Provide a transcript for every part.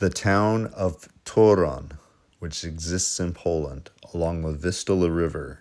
The town of Torun, which exists in Poland along the Vistula River,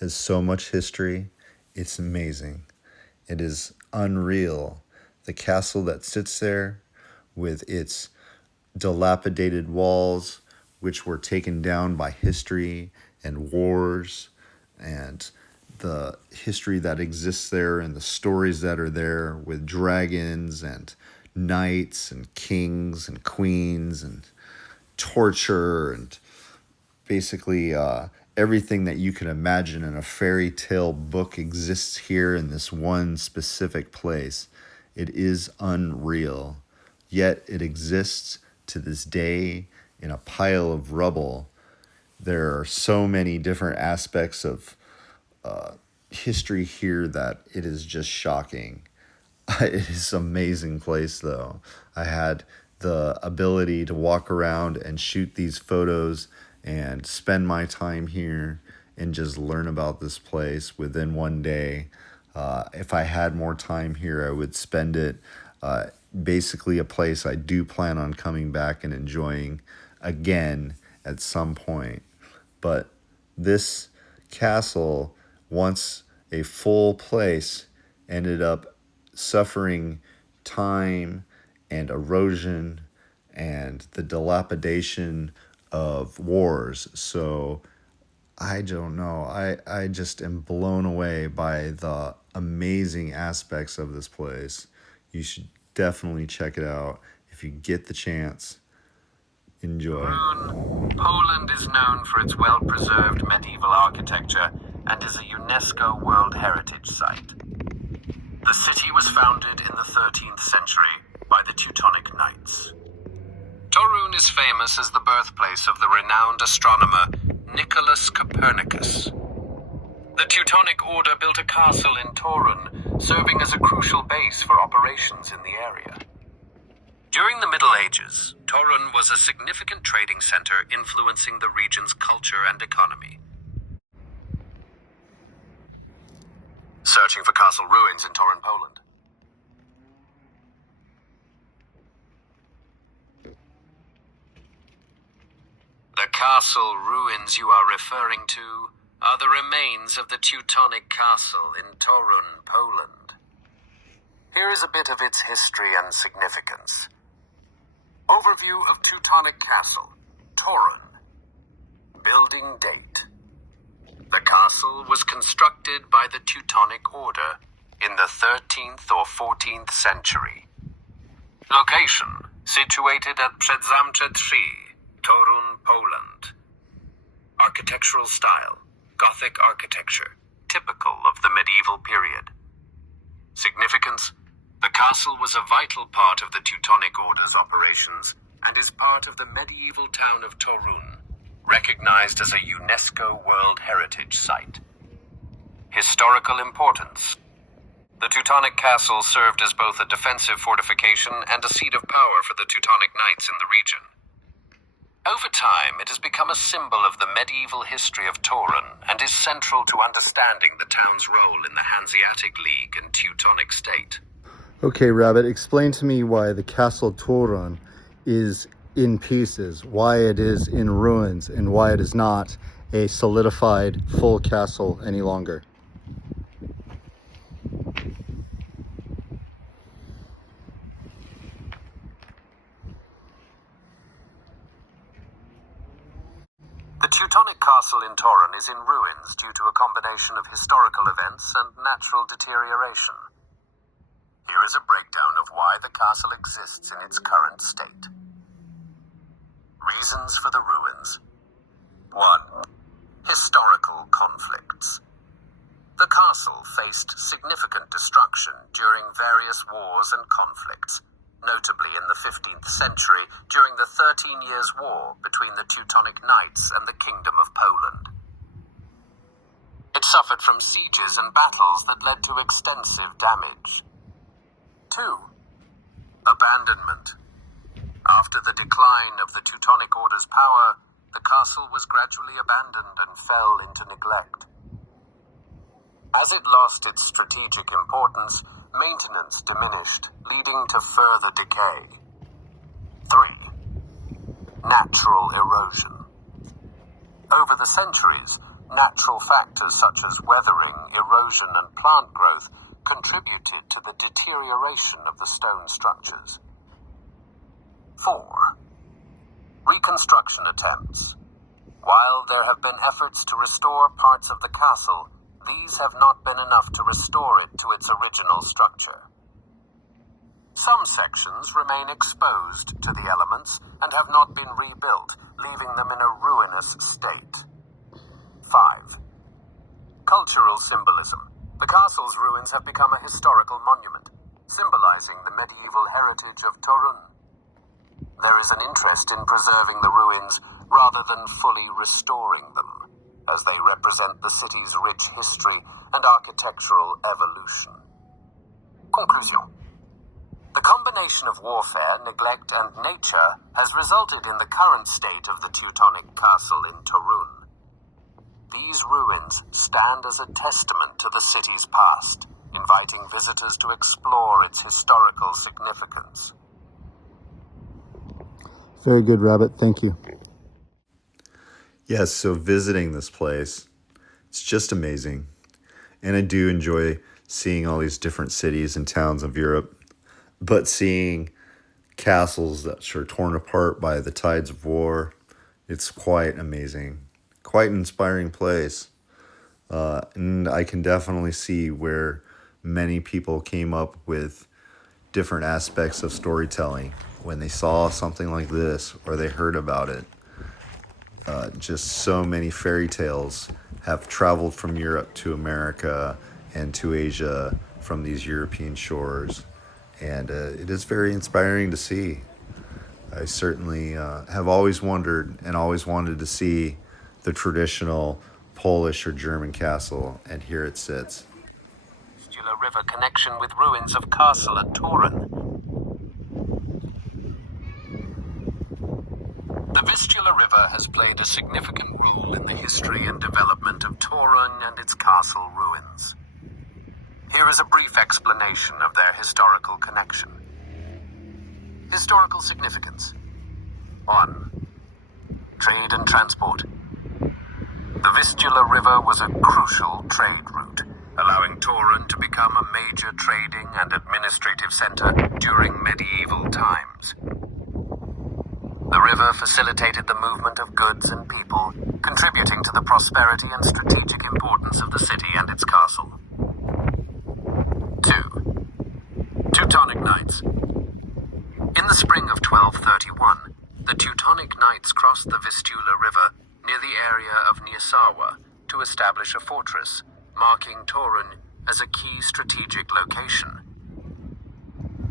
has so much history, it's amazing. It is unreal. The castle that sits there with its dilapidated walls, which were taken down by history and wars, and the history that exists there and the stories that are there with dragons and knights and kings and queens and torture and basically everything that you can imagine in a fairy tale book exists here in this one specific place. It is unreal, yet it exists to this day in a pile of rubble. There are so many different aspects of history here that it is just shocking. It is an amazing place, though. I had the ability to walk around and shoot these photos and spend my time here and just learn about this place within one day. If I had more time here, I would spend it. Basically a place I do plan on coming back and enjoying again at some point. But this castle, once a full place, ended up suffering time and erosion and the dilapidation of wars. So I don't know. I just am blown away by the amazing aspects of this place. You should definitely check it out if you get the chance. Enjoy. Poland is known for its well-preserved medieval architecture and is a UNESCO World Heritage Site. The city was founded in the 13th century by the Teutonic Knights. Torun is famous as the birthplace of the renowned astronomer Nicholas Copernicus. The Teutonic Order built a castle in Torun, serving as a crucial base for operations in the area. During the Middle Ages, Torun was a significant trading center influencing the region's culture and economy. Searching for castle ruins in Torun, Poland. The castle ruins you are referring to are the remains of the Teutonic castle in Torun, Poland. Here is a bit of its history and significance. Overview of Teutonic Castle, Torun. Building date. The castle was constructed by the Teutonic Order in the 13th or 14th century. Location, situated at Przedzamcze 3, Torun, Poland. Architectural style, Gothic architecture, typical of the medieval period. Significance, the castle was a vital part of the Teutonic Order's operations and is part of the medieval town of Torun, recognized as a UNESCO World Heritage Site. Historical importance. The Teutonic Castle served as both a defensive fortification and a seat of power for the Teutonic Knights in the region. Over time, it has become a symbol of the medieval history of Torun and is central to understanding the town's role in the Hanseatic League and Teutonic state. Okay, Rabbit, explain to me why the Castle Torun is in pieces, why it is in ruins, and why it is not a solidified full castle any longer. The Teutonic Castle in Torun is in ruins due to a combination of historical events and natural deterioration. Here is a breakdown of why the castle exists in its current state. Reasons for the ruins. 1. Historical conflicts. The castle faced significant destruction during various wars and conflicts, notably in the 15th century during the 13 Years' War between the Teutonic Knights and the Kingdom of Poland. It suffered from sieges and battles that led to extensive damage. 2. Abandonment. After the decline of the Teutonic Order's power, the castle was gradually abandoned and fell into neglect. As it lost its strategic importance, maintenance diminished, leading to further decay. 3. natural erosion. Over the centuries, natural factors such as weathering, erosion, and plant growth contributed to the deterioration of the stone structures. 4. Reconstruction attempts. While there have been efforts to restore parts of the castle, these have not been enough to restore it to its original structure. Some sections remain exposed to the elements and have not been rebuilt, leaving them in a ruinous state. 5. Cultural symbolism. The castle's ruins have become a historical monument, symbolizing the medieval heritage of Torun. There is an interest in preserving the ruins rather than fully restoring them, as they represent the city's rich history and architectural evolution. Conclusion. The combination of warfare, neglect, and nature has resulted in the current state of the Teutonic castle in Torun. These ruins stand as a testament to the city's past, inviting visitors to explore its historical significance. Very good, Rabbit. Thank you. Yes, so visiting this place, it's just amazing. And I do enjoy seeing all these different cities and towns of Europe. But seeing castles that are torn apart by the tides of war, it's quite amazing. Quite an inspiring place. And I can definitely see where many people came up with different aspects of storytelling when they saw something like this or they heard about it. Just so many fairy tales have traveled from Europe to America and to Asia from these European shores. And it is very inspiring to see. I certainly have always wondered and always wanted to see the traditional Polish or German castle, and here it sits. Vistula River connection with ruins of castle at Torun. The Vistula River has played a significant role in the history and development of Torun and its castle ruins. Here is a brief explanation of their historical connection. Historical significance. 1. Trade and transport. The Vistula River was a crucial trade route, allowing Torun to become a major trading and administrative center during medieval times. The river facilitated the movement of goods and people, contributing to the prosperity and strategic importance of the city and its castle. 2. Teutonic Knights. In the spring of 1231, the Teutonic Knights crossed the Vistula River near the area of Nysawa to establish a fortress, marking Torun as a key strategic location.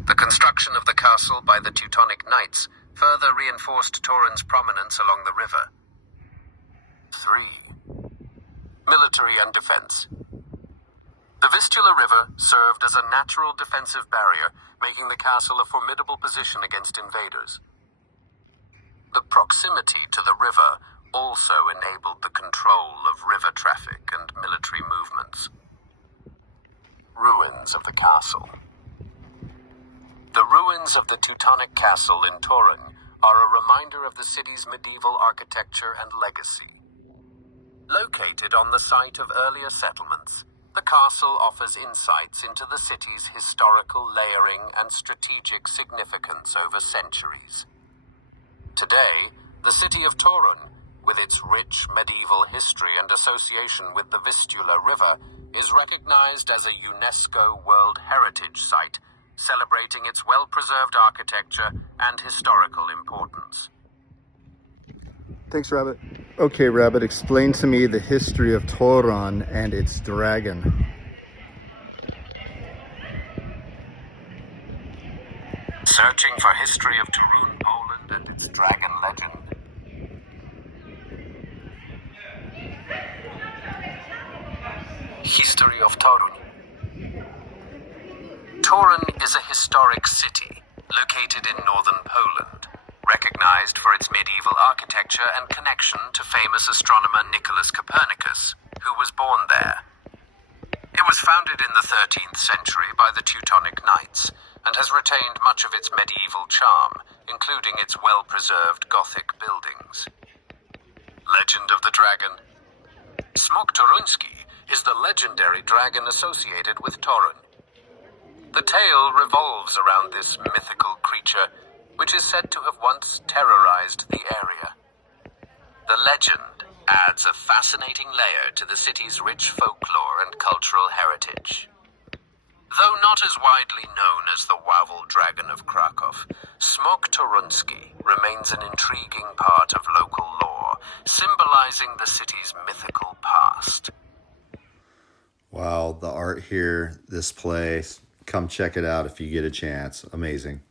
The construction of the castle by the Teutonic Knights further reinforced Torun's prominence along the river. 3. Military and defense. The Vistula River served as a natural defensive barrier, making the castle a formidable position against invaders. The proximity to the river also enabled the control of river traffic and military movements. Ruins of the castle. The ruins of the Teutonic castle in Torun are a reminder of the city's medieval architecture and legacy. Located on the site of earlier settlements, the castle offers insights into the city's historical layering and strategic significance over centuries. Today, the city of Torun, with its rich medieval history and association with the Vistula River, is recognized as a UNESCO World Heritage Site, celebrating its well-preserved architecture and historical importance. Thanks, Rabbit. Okay, Rabbit, explain to me the history of Torun and its dragon. Searching for history of Torun, Poland and its dragon legend. History of Torun. Torun is a historic city located in northern Poland, recognized for its medieval architecture and connection to famous astronomer Nicholas Copernicus, who was born there. It was founded in the 13th century by the Teutonic Knights and has retained much of its medieval charm, including its well-preserved Gothic buildings. Legend of the Dragon. Smok Toruński is the legendary dragon associated with Torun. The tale revolves around this mythical creature, which is said to have once terrorized the area. The legend adds a fascinating layer to the city's rich folklore and cultural heritage. Though not as widely known as the Wawel Dragon of Krakow, Smok Toruński remains an intriguing part of local lore, symbolizing the city's mythical past. Wow, the art here, this place, come check it out if you get a chance. Amazing.